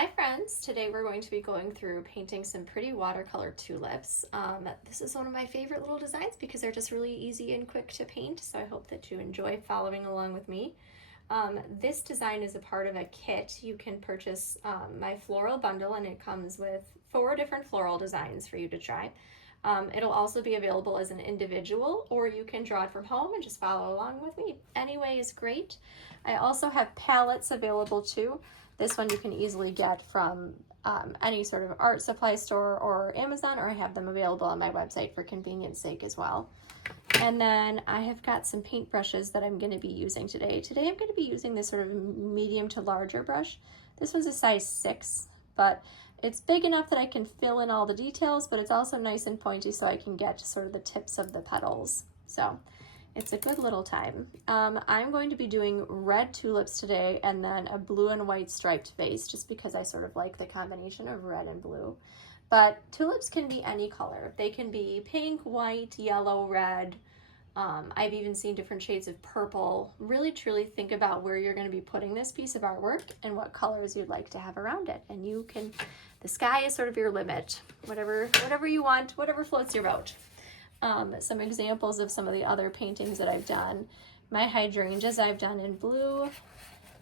Hi friends, today we're going to be going through painting some pretty watercolor tulips. This is one of my favorite little designs because they're just really easy and quick to paint, so I hope that you enjoy following along with me. This design is a part of a kit. You can purchase my floral bundle and it comes with 4 different floral designs for you to try. It'll also be available as an individual, or you can draw it from home and just follow along with me. Any way is great. I also have palettes available too. This one you can easily get from any sort of art supply store or Amazon, or I have them available on my website for convenience sake as well. And then I have got some paint brushes that I'm going to be using today. Today I'm going to be using this sort of medium to larger brush. This one's a size 6, but it's big enough that I can fill in all the details, but it's also nice and pointy so I can get to sort of the tips of the petals. So it's a good little time. I'm going to be doing red tulips today and then a blue and white striped vase just because I sort of like the combination of red and blue. But tulips can be any color. They can be pink, white, yellow, red. I've even seen different shades of purple. Really truly think about where you're going to be putting this piece of artwork and what colors you'd like to have around it. And you can, the sky is sort of your limit. Whatever you want, whatever floats your boat. Some examples of some of the other paintings that I've done. My hydrangeas I've done in blue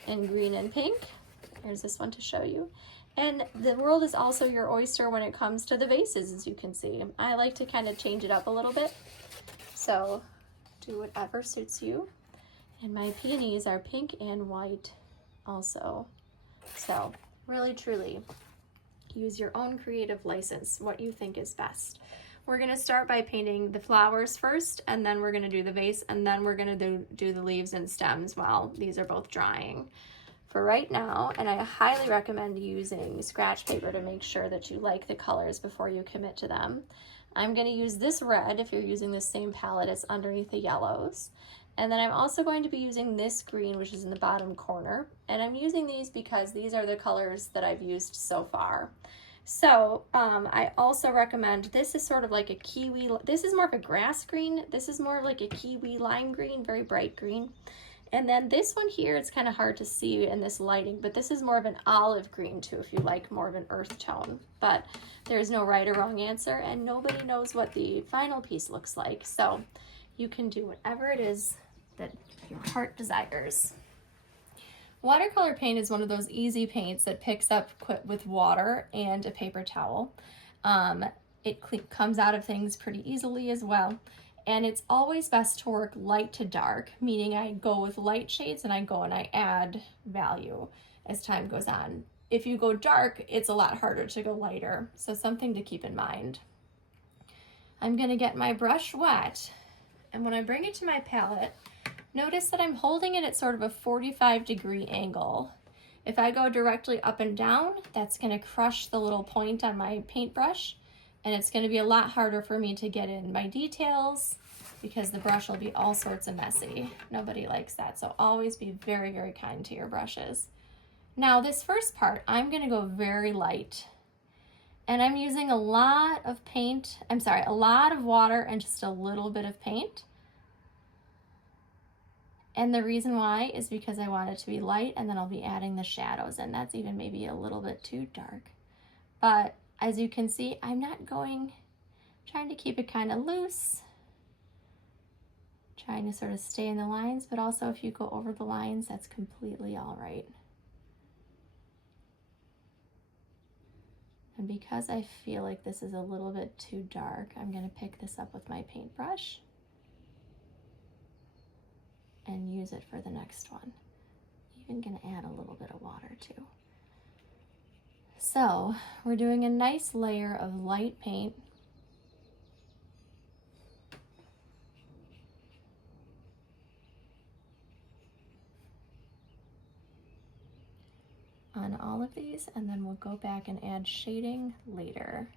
and green and pink. Here's this one to show you. And the world is also your oyster when it comes to the vases, as you can see. I like to kind of change it up a little bit. So do whatever suits you. And my peonies are pink and white also. So really truly use your own creative license, what you think is best. We're going to start by painting the flowers first, and then we're going to do the vase, and then we're going to do the leaves and stems while these are both drying. For right now, and I highly recommend using scratch paper to make sure that you like the colors before you commit to them. I'm going to use this red if you're using the same palette as underneath the yellows. And then I'm also going to be using this green, which is in the bottom corner. And I'm using these because these are the colors that I've used so far. So I also recommend, this is sort of like a kiwi, this is more of a grass green. This is more like a kiwi lime green, very bright green. And then this one here, it's kind of hard to see in this lighting, but this is more of an olive green too, if you like more of an earth tone. But there's no right or wrong answer, and nobody knows what the final piece looks like. So you can do whatever it is that your heart desires. Watercolor paint is one of those easy paints that picks up with water and a paper towel. It comes out of things pretty easily as well. And it's always best to work light to dark, meaning I go with light shades and I add value as time goes on. If you go dark, it's a lot harder to go lighter. So something to keep in mind. I'm gonna get my brush wet, and when I bring it to my palette, notice that I'm holding it at sort of a 45-degree angle. If I go directly up and down, that's gonna crush the little point on my paintbrush, and it's gonna be a lot harder for me to get in my details because the brush will be all sorts of messy. Nobody likes that, so always be very, very kind to your brushes. Now this first part, I'm gonna go very light, and I'm using a lot of a lot of water and just a little bit of paint. And the reason why is because I want it to be light, and then I'll be adding the shadows, and that's even maybe a little bit too dark. But as you can see, I'm not trying to keep it kind of loose, trying to sort of stay in the lines, but also if you go over the lines, that's completely all right. And because I feel like this is a little bit too dark, I'm going to pick this up with my paintbrush and use it for the next one. Even gonna add a little bit of water too. So we're doing a nice layer of light paint. On all of these, and then we'll go back and add shading later.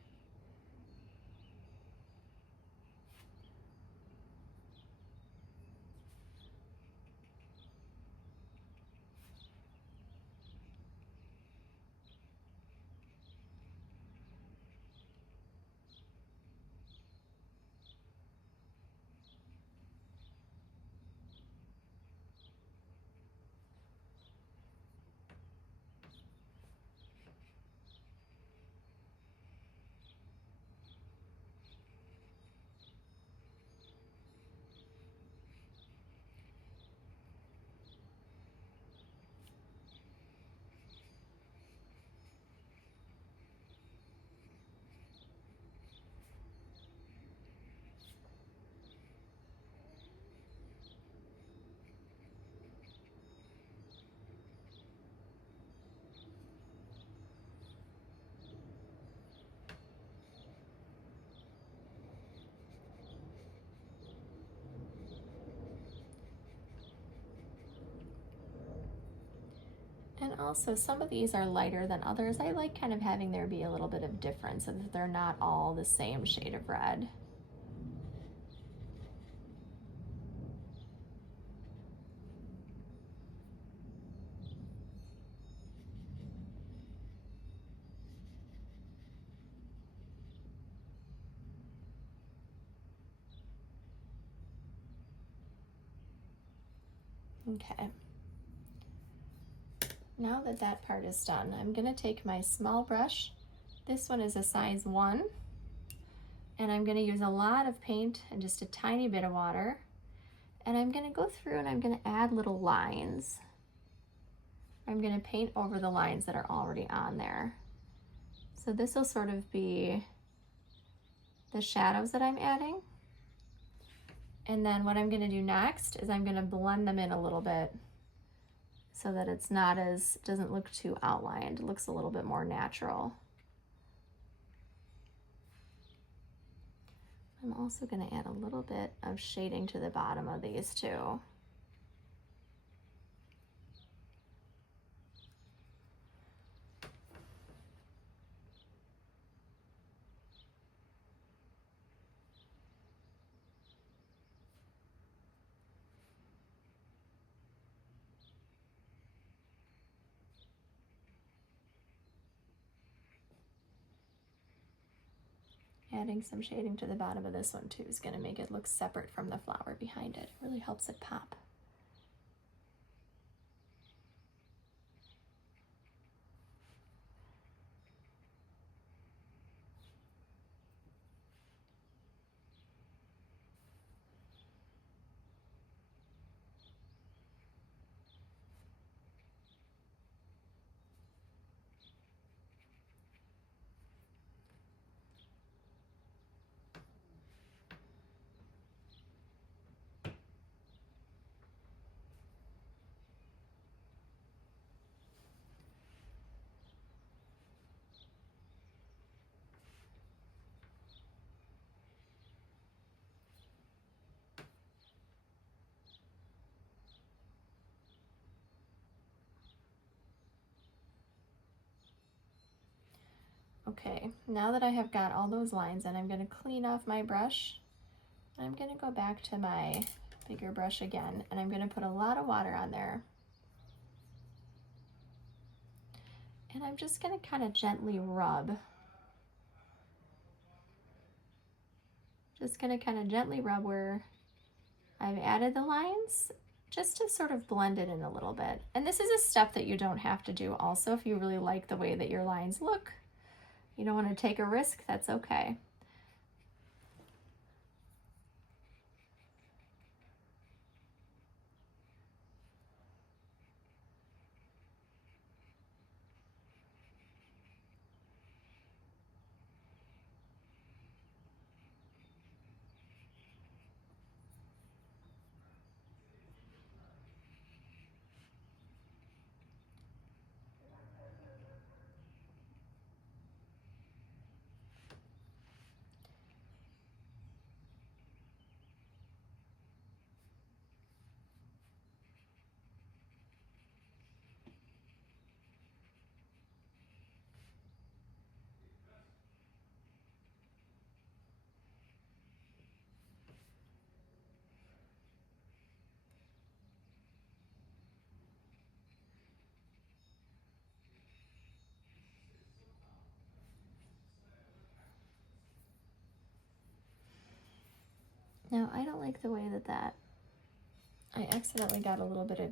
also, some of these are lighter than others. I like kind of having there be a little bit of difference so that they're not all the same shade of red. Okay. Now that that part is done, I'm going to take my small brush. This one is a size 1. And I'm going to use a lot of paint and just a tiny bit of water. And I'm going to go through and I'm going to add little lines. I'm going to paint over the lines that are already on there. So this will sort of be the shadows that I'm adding. And then what I'm going to do next is I'm going to blend them in a little bit so that it's not as, doesn't look too outlined. It looks a little bit more natural. I'm also going to add a little bit of shading to the bottom of these too. Adding some shading to the bottom of this one too is going to make it look separate from the flower behind it. It really helps it pop. Okay, now that I have got all those lines in, I'm going to clean off my brush. I'm going to go back to my bigger brush again, and I'm going to put a lot of water on there. And I'm just going to kind of gently rub. Just going to kind of gently rub where I've added the lines, just to sort of blend it in a little bit. And this is a step that you don't have to do also if you really like the way that your lines look. You don't want to take a risk, that's okay. Now, I don't like the way that I accidentally got a little bit of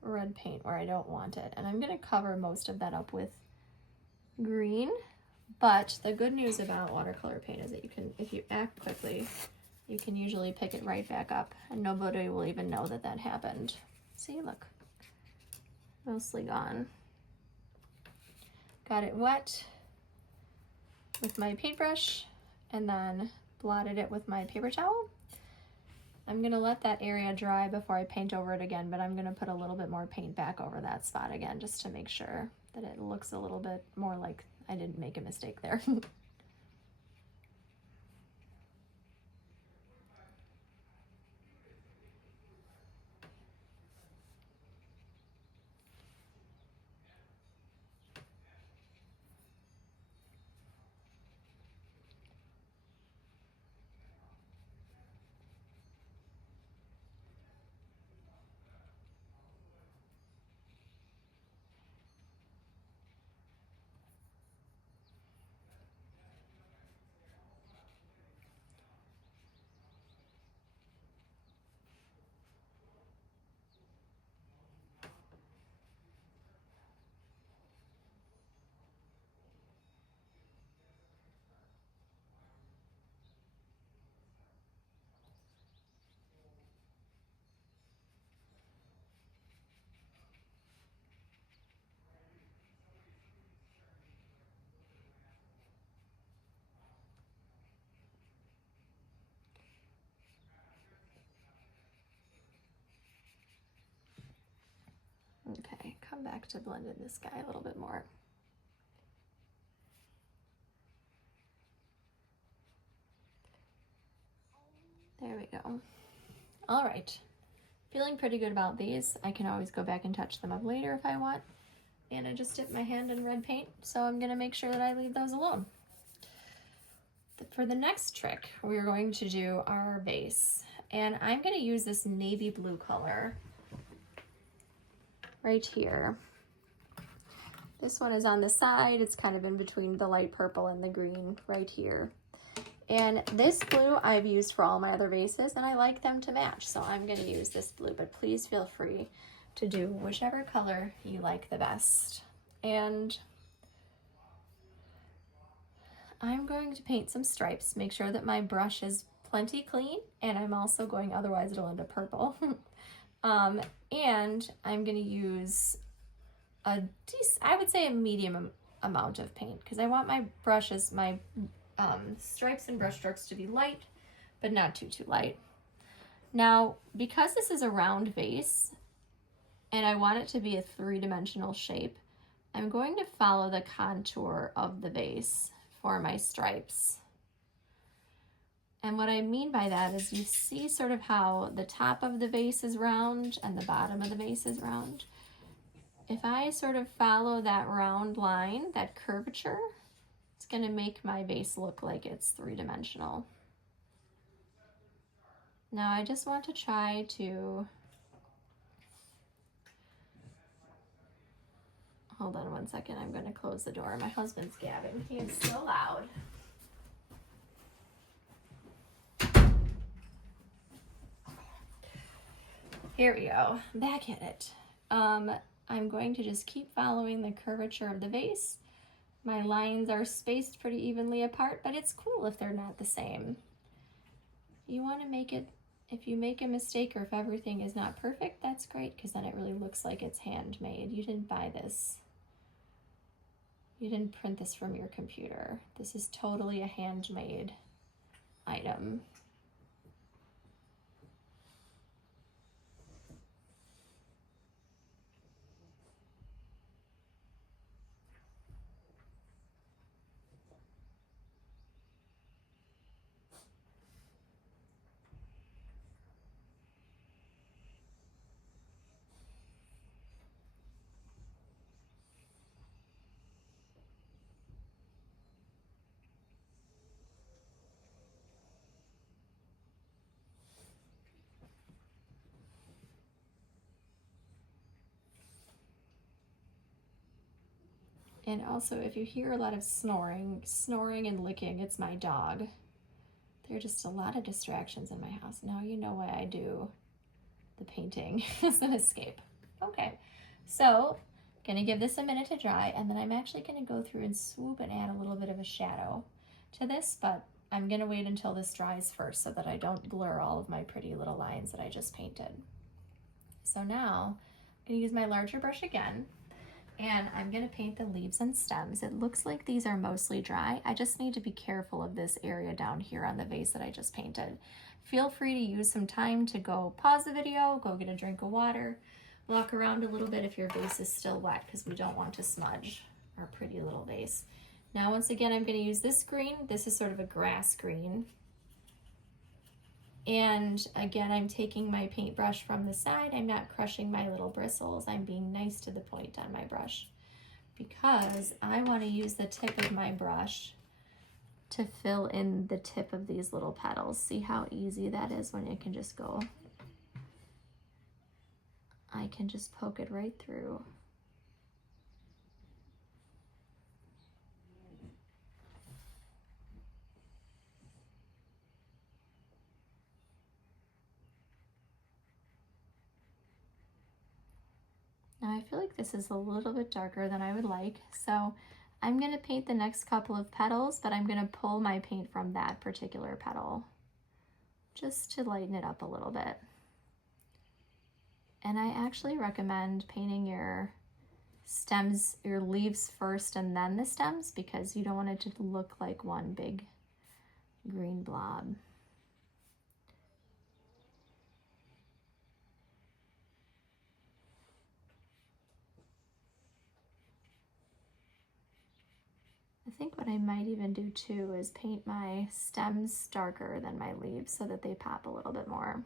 red paint where I don't want it. And I'm going to cover most of that up with green. But the good news about watercolor paint is that you can, if you act quickly, you can usually pick it right back up and nobody will even know that that happened. See, look, mostly gone. Got it wet with my paintbrush and then blotted it with my paper towel. I'm gonna let that area dry before I paint over it again, but I'm gonna put a little bit more paint back over that spot again just to make sure that it looks a little bit more like I didn't make a mistake there. come back to blend in this guy a little bit more. There we go. All right, feeling pretty good about these. I can always go back and touch them up later if I want. And I just dipped my hand in red paint, so I'm gonna make sure that I leave those alone. For the next trick, we're going to do our base. And I'm gonna use this navy blue color right here. This one is on the side. It's kind of in between the light purple and the green right here. And this blue I've used for all my other vases, and I like them to match, so I'm gonna use this blue, but please feel free to do whichever color you like the best. And I'm going to paint some stripes, make sure that my brush is plenty clean, and I'm also going, otherwise it'll end up purple. And I'm gonna use I would say a medium amount of paint, because I want my brushes, my stripes and brush strokes to be light, but not too light. Now, because this is a round vase, and I want it to be a three-dimensional shape, I'm going to follow the contour of the vase for my stripes. And what I mean by that is you see sort of how the top of the vase is round and the bottom of the vase is round. If I sort of follow that round line, that curvature, it's going to make my vase look like it's three-dimensional. Now I just want to try to, hold on one second, I'm going to close the door. My husband's gabbing. He is so loud. Here we go, back at it. I'm going to just keep following the curvature of the vase. My lines are spaced pretty evenly apart, but it's cool if they're not the same. You want to make it, if you make a mistake or if everything is not perfect, that's great, because then it really looks like it's handmade. You didn't buy this. You didn't print this from your computer. This is totally a handmade item. And also, if you hear a lot of snoring and licking, it's my dog. There are just a lot of distractions in my house. Now you know why I do the painting as an escape. Okay, so gonna give this a minute to dry, and then I'm actually gonna go through and swoop and add a little bit of a shadow to this, but I'm gonna wait until this dries first so that I don't blur all of my pretty little lines that I just painted. So now I'm gonna use my larger brush again, and I'm gonna paint the leaves and stems. It looks like these are mostly dry. I just need to be careful of this area down here on the vase that I just painted. Feel free to use some time to go pause the video, go get a drink of water, walk around a little bit if your vase is still wet, because we don't want to smudge our pretty little vase. Now, once again, I'm gonna use this green. This is sort of a grass green. And again, I'm taking my paintbrush from the side. I'm not crushing my little bristles. I'm being nice to the point on my brush, because I want to use the tip of my brush to fill in the tip of these little petals. See how easy that is when it can just go. I can just poke it right through. Now I feel like this is a little bit darker than I would like, so I'm going to paint the next couple of petals, but I'm going to pull my paint from that particular petal just to lighten it up a little bit. And I actually recommend painting your stems, your leaves first and then the stems, because you don't want it to look like one big green blob. I think what I might even do too is paint my stems darker than my leaves so that they pop a little bit more.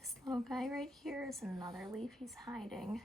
This little guy right here is another leaf he's hiding.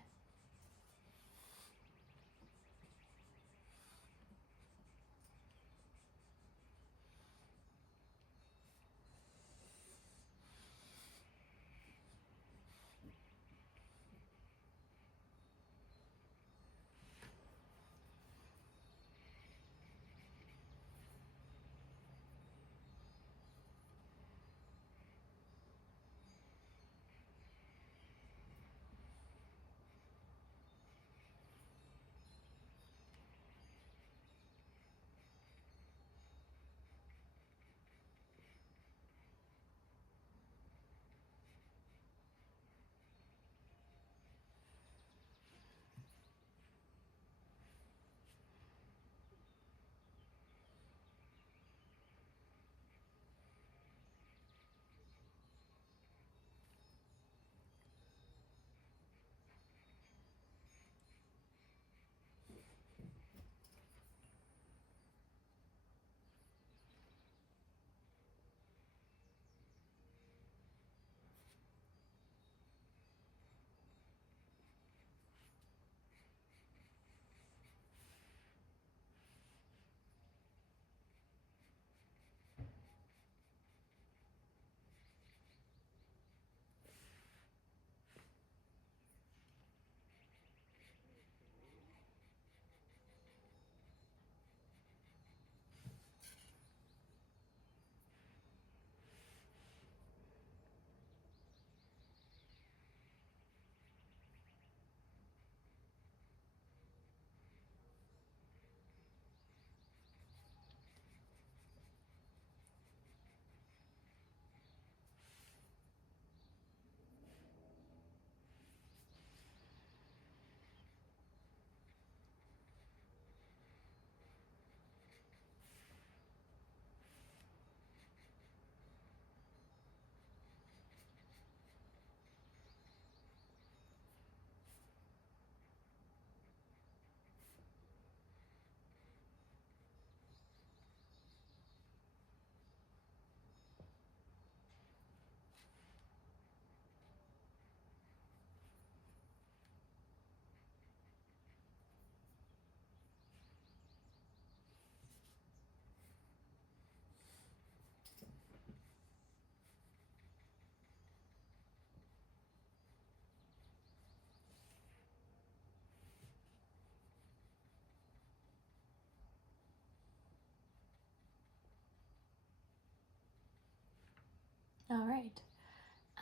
All right,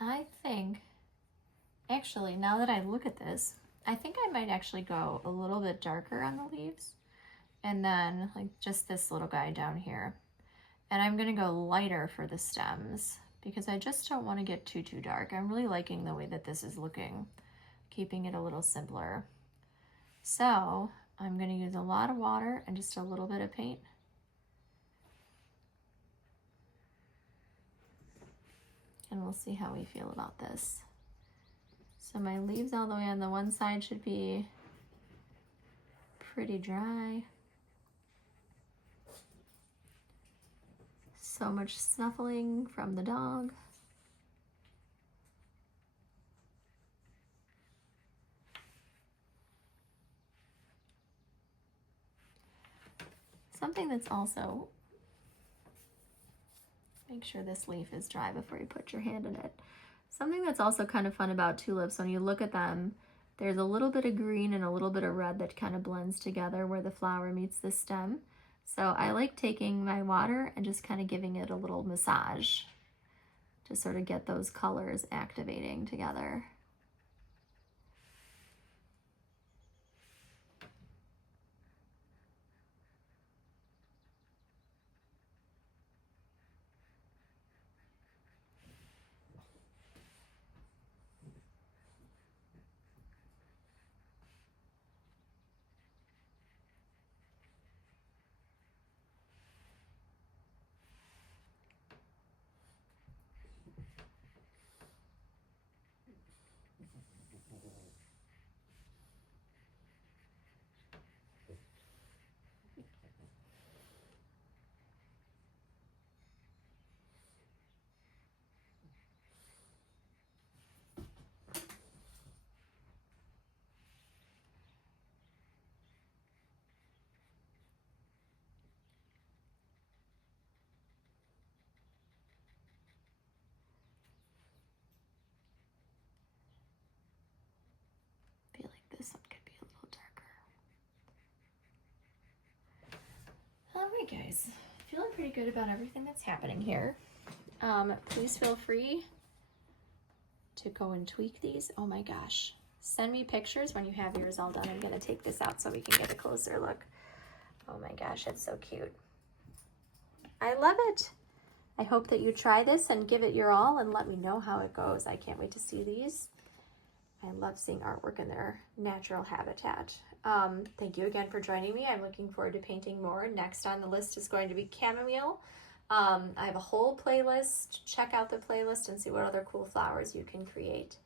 I think, actually, now that I look at this, I think I might actually go a little bit darker on the leaves and then like just this little guy down here. And I'm gonna go lighter for the stems because I just don't want to get too dark. I'm really liking the way that this is looking, keeping it a little simpler. So I'm gonna use a lot of water and just a little bit of paint. And we'll see how we feel about this. So my leaves all the way on the one side should be pretty dry. So much snuffling from the dog. Something that's also, make sure this leaf is dry before you put your hand in it. Something that's also kind of fun about tulips, when you look at them, there's a little bit of green and a little bit of red that kind of blends together where the flower meets the stem. So I like taking my water and just kind of giving it a little massage to sort of get those colors activating together. I feel like this one could be a little darker. All right, guys, feeling pretty good about everything that's happening here. Please feel free to go and tweak these. Oh my gosh. Send me pictures when you have yours all done. I'm gonna take this out so we can get a closer look. Oh my gosh, it's so cute. I love it. I hope that you try this and give it your all and let me know how it goes. I can't wait to see these. I love seeing artwork in their natural habitat. Thank you again for joining me. I'm looking forward to painting more. Next on the list is going to be chamomile. I have a whole playlist. Check out the playlist and see what other cool flowers you can create.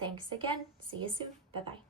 Thanks again. See you soon. Bye-bye.